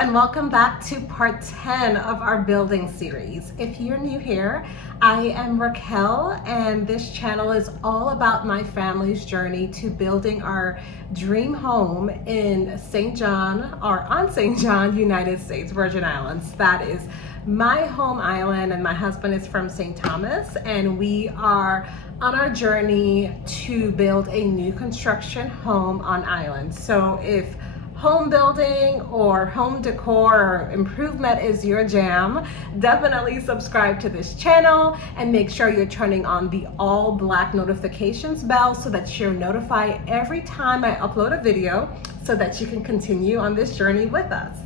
and welcome back to part 10 of our building series. If you're new here, I am Raquel, and this channel is all about my family's journey to building our dream home in St. John, or on St. John, United States, Virgin Islands. That is my home island, and my husband is from St. Thomas, and we are on our journey to build a new construction home on island. So if home building or home decor or improvement is your jam, definitely subscribe to this channel and make sure you're turning on the all black notifications bell so that you're notified every time I upload a video so that you can continue on this journey with us.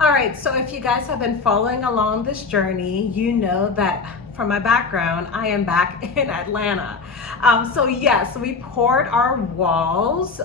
All right, so if you guys have been following along this journey, you know that from my background, I am back in Atlanta. So yes, we poured our walls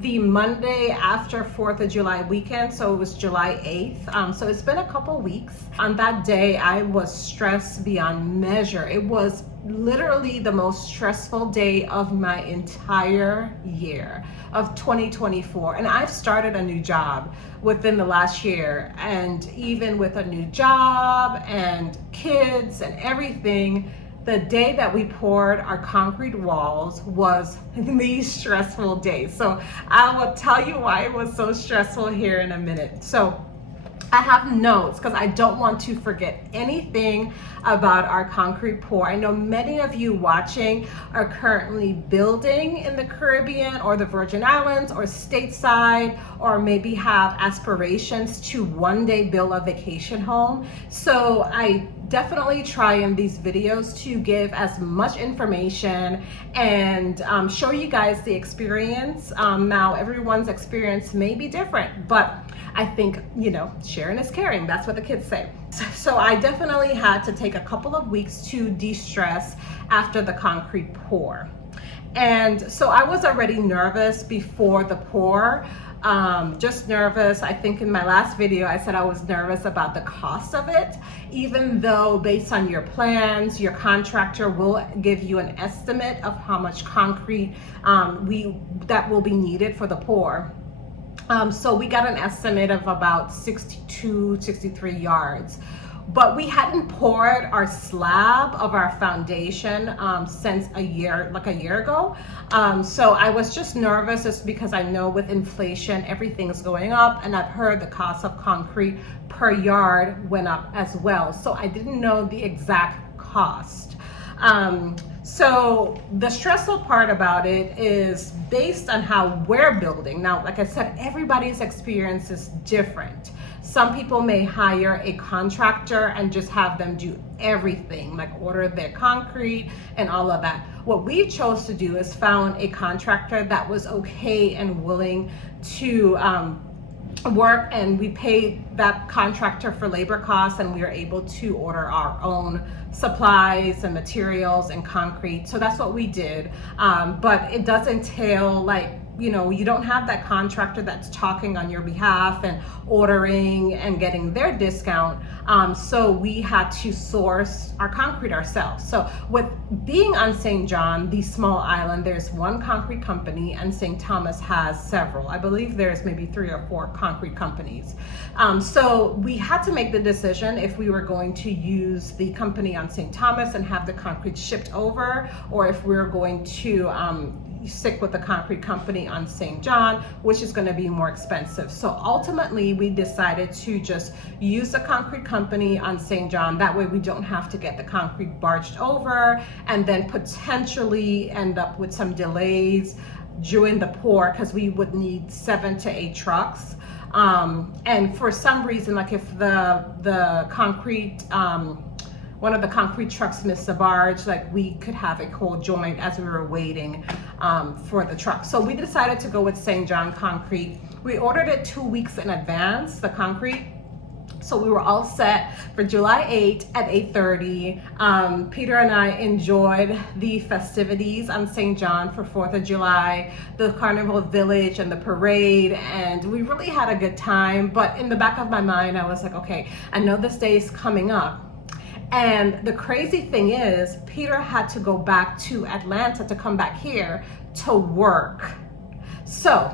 the Monday after 4th of July weekend, so it was July 8th. So it's been a couple weeks. On that day, I was stressed beyond measure. It was literally the most stressful day of my entire year of 2024. And I've started a new job within the last year, and even with a new job and kids and everything, the day that we poured our concrete walls was the stressful day. So I will tell you why it was so stressful here in a minute. So I have notes because I don't want to forget anything about our concrete pour. I know many of you watching are currently building in the Caribbean or the Virgin Islands or stateside, or maybe have aspirations to one day build a vacation home. So I definitely try in these videos to give as much information and show you guys the experience. Now everyone's experience may be different, but I think, you know, sharing is caring. That's what the kids say. So I definitely had to take a couple of weeks to de-stress after the concrete pour. And so I was already nervous before the pour. Just nervous. I think in my last video I said I was nervous about the cost of it, even though based on your plans, your contractor will give you an estimate of how much concrete that will be needed for the pour. So we got an estimate of about 62, 63 yards. But we hadn't poured our slab of our foundation since a year ago. So I was just nervous just because I know with inflation, everything's going up, and I've heard the cost of concrete per yard went up as well. So I didn't know the exact cost. So the stressful part about it is based on how we're building. Now, like I said, everybody's experience is different. Some people may hire a contractor and just have them do everything, like order their concrete and all of that. What we chose to do is found a contractor that was okay and willing to work, and we paid that contractor for labor costs, and we were able to order our own supplies and materials and concrete. So that's what we did. But it does entail, like, you know, you don't have that contractor that's talking on your behalf and ordering and getting their discount. So we had to source our concrete ourselves. So with being on St. John, the small island, there's one concrete company, and St. Thomas has several. I believe there's maybe 3 or 4 concrete companies. So we had to make the decision if we were going to use the company on St. Thomas and have the concrete shipped over, or if we were going to stick with the concrete company on St. John, which is going to be more expensive. So ultimately we decided to just use the concrete company on St. John. That way we don't have to get the concrete barged over and then potentially end up with some delays during the pour, because we would need 7 to 8 trucks. And for some reason, like if the concrete one of the concrete trucks missed the barge, like we could have a cold joint as we were waiting for the truck. So we decided to go with St. John Concrete. We ordered it 2 weeks in advance, the concrete. So we were all set for July 8th at 8:30. Peter and I enjoyed the festivities on St. John for 4th of July, the Carnival Village and the parade, and we really had a good time. But in the back of my mind, I was like, okay, I know this day is coming up. And the crazy thing is, Peter had to go back to Atlanta to come back here to work. So,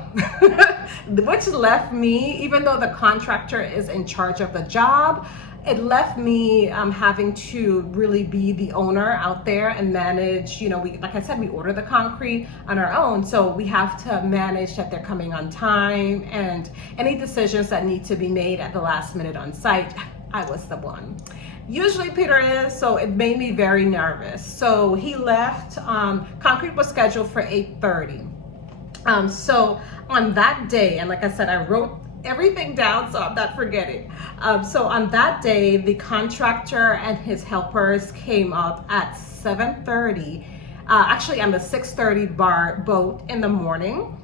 which left me, even though the contractor is in charge of the job, it left me having to really be the owner out there and manage, like I said, we order the concrete on our own. So we have to manage that they're coming on time, and any decisions that need to be made at the last minute on site, I was the one. Usually Peter is, so it made me very nervous. So he left, concrete was scheduled for 8:30. So on that day, and like I said, I wrote everything down so I'm not forgetting. So on that day, the contractor and his helpers came up at 7:30, actually on the 6:30 boat in the morning.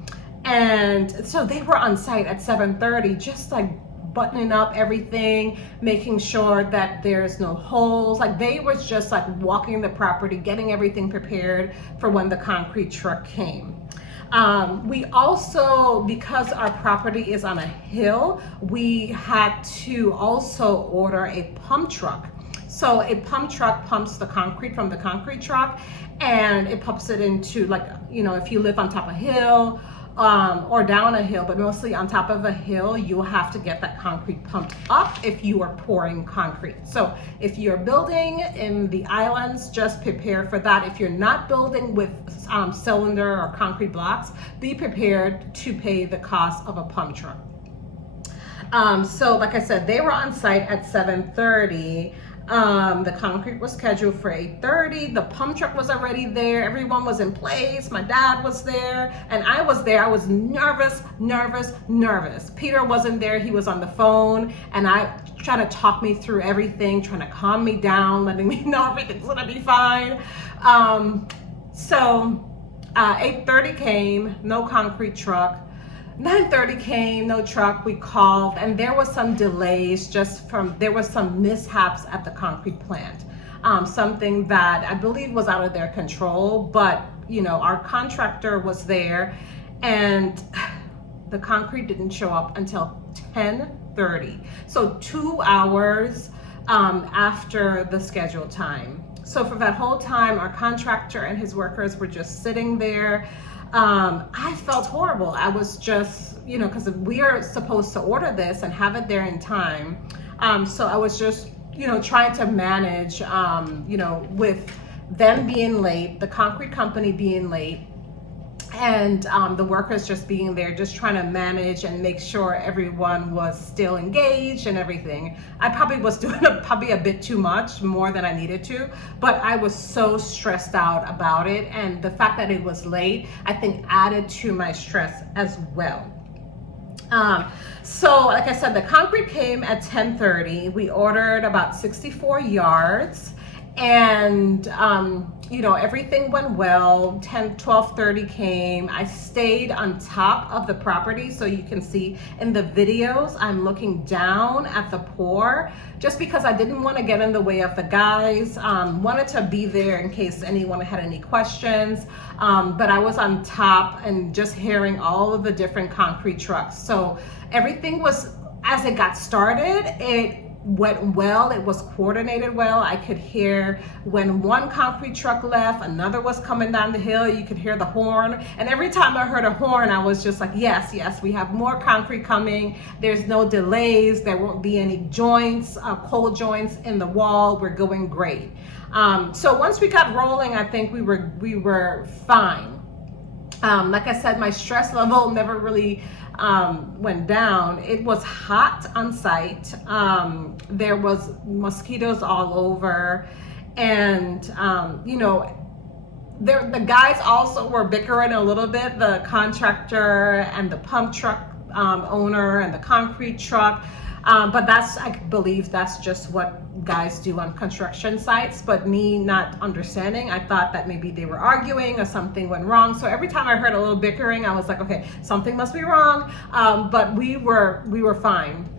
And so they were on site at 7:30, just like buttoning up everything, making sure that there's no holes. Like they was just like walking the property, getting everything prepared for when the concrete truck came. We also, because our property is on a hill, we had to also order a pump truck. So a pump truck pumps the concrete from the concrete truck, and it pumps it into, like, if you live on top of a hill, or down a hill, but mostly on top of a hill, you'll have to get that concrete pumped up if you are pouring concrete. So if you're building in the islands, just prepare for that. If you're not building with cylinder or concrete blocks, be prepared to pay the cost of a pump truck. So like I said, they were on site at 7:30. The concrete was scheduled for 8:30. The pump truck was already there. Everyone was in place. My dad was there, and I was there. I was nervous. Peter wasn't there. He was on the phone, and I trying to talk me through everything, trying to calm me down, letting me know everything's gonna be fine. So 8:30 came, no concrete truck. 9:30 came, no truck. We called, and there was some delays there was some mishaps at the concrete plant. Something that I believe was out of their control, but our contractor was there, and the concrete didn't show up until 10:30. So 2 hours after the scheduled time. So for that whole time, our contractor and his workers were just sitting there. I felt horrible. I was just, because we are supposed to order this and have it there in time. So I was just, trying to manage, with them being late, the concrete company being late, and the workers just being there, just trying to manage and make sure everyone was still engaged and everything. I probably was doing probably a bit too much, more than I needed to, but I was so stressed out about it, and the fact that it was late, I think added to my stress as well. So like I said, the concrete came at 10:30. We ordered about 64 yards, and everything went well. 12:30 came. I stayed on top of the property, so you can see in the videos I'm looking down at the pour, just because I didn't want to get in the way of the guys. Wanted to be there in case anyone had any questions, but I was on top and just hearing all of the different concrete trucks. So everything was, as it got started, it went well. It was coordinated well. I could hear when one concrete truck left, another was coming down the hill. You could hear the horn, and every time I heard a horn, I was just like, yes, we have more concrete coming. There's no delays. There won't be any joints, cold joints in the wall. We're going great. So once we got rolling, I think we were fine. Like I said, my stress level never really went down. It was hot on site. There was mosquitoes all over, and the guys also were bickering a little bit, the contractor and the pump truck owner and the concrete truck. But I believe that's just what guys do on construction sites. But me not understanding, I thought that maybe they were arguing or something went wrong. So every time I heard a little bickering, I was like, okay, something must be wrong. But we were fine.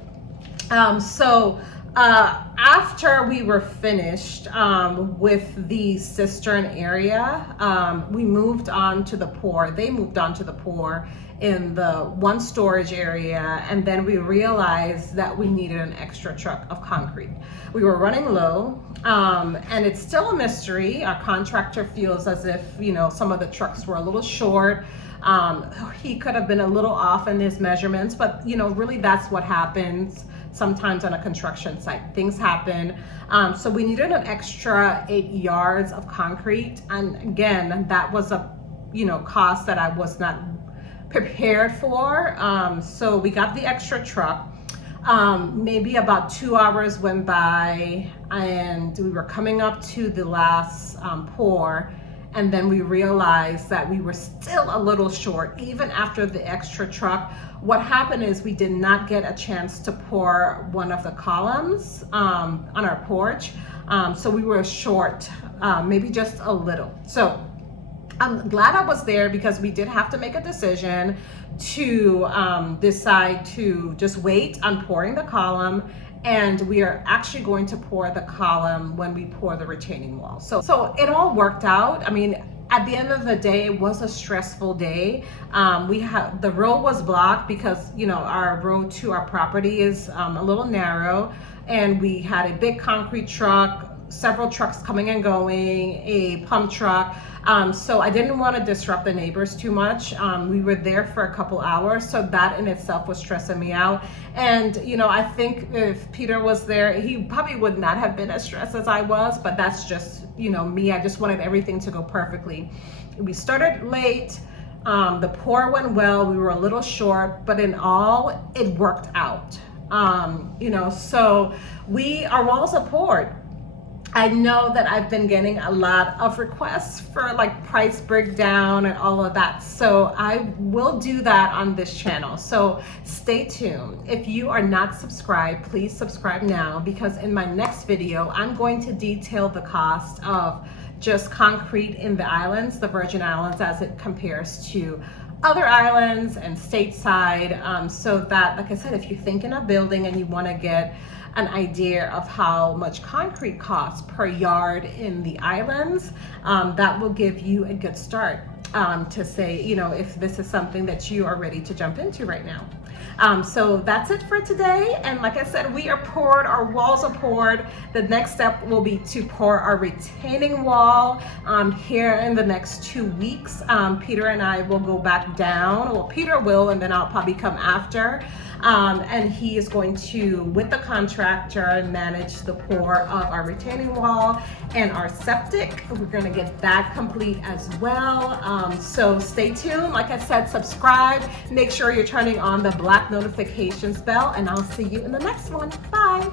So after we were finished with the cistern area, we moved on to the pour. They moved on to the pour in the one storage area, and then we realized that we needed an extra truck of concrete. We were running low, and it's still a mystery. Our contractor feels as if some of the trucks were a little short. He could have been a little off in his measurements, but really that's what happens sometimes on a construction site. Things happen. So we needed an extra 8 yards of concrete. And again, that was a cost that I was not prepared for. So we got the extra truck. Maybe about 2 hours went by and we were coming up to the last pour, and then we realized that we were still a little short even after the extra truck. What happened is we did not get a chance to pour one of the columns on our porch, so we were short maybe just a little. So I'm glad I was there, because we did have to make a decision to decide to just wait on pouring the column, and we are actually going to pour the column when we pour the retaining wall. So it all worked out. I mean, at the end of the day, it was a stressful day. The road was blocked because our road to our property is a little narrow, and we had a big concrete truck, several trucks coming and going, a pump truck. So I didn't want to disrupt the neighbors too much. We were there for a couple hours, so that in itself was stressing me out. And I think if Peter was there, he probably would not have been as stressed as I was, but that's just me. I just wanted everything to go perfectly. We started late. The pour went well. We were a little short, but in all, it worked out. So our walls are poured. I know that I've been getting a lot of requests for like price breakdown and all of that. So I will do that on this channel. So stay tuned. If you are not subscribed, please subscribe now, because in my next video, I'm going to detail the cost of just concrete in the islands, the Virgin Islands, as it compares to other islands and stateside. So that, like I said, if you're thinking of building and you want to get an idea of how much concrete costs per yard in the islands, that will give you a good start to say, if this is something that you are ready to jump into right now. So that's it for today. And like I said, we are poured, our walls are poured. The next step will be to pour our retaining wall here in the next 2 weeks. Peter and I will go back down. Well, Peter will, and then I'll probably come after. And he is going to, with the contractor, manage the pour of our retaining wall and our septic. We're going to get that complete as well. So stay tuned. Like I said, subscribe. Make sure you're turning on the black notifications bell, and I'll see you in the next one. Bye.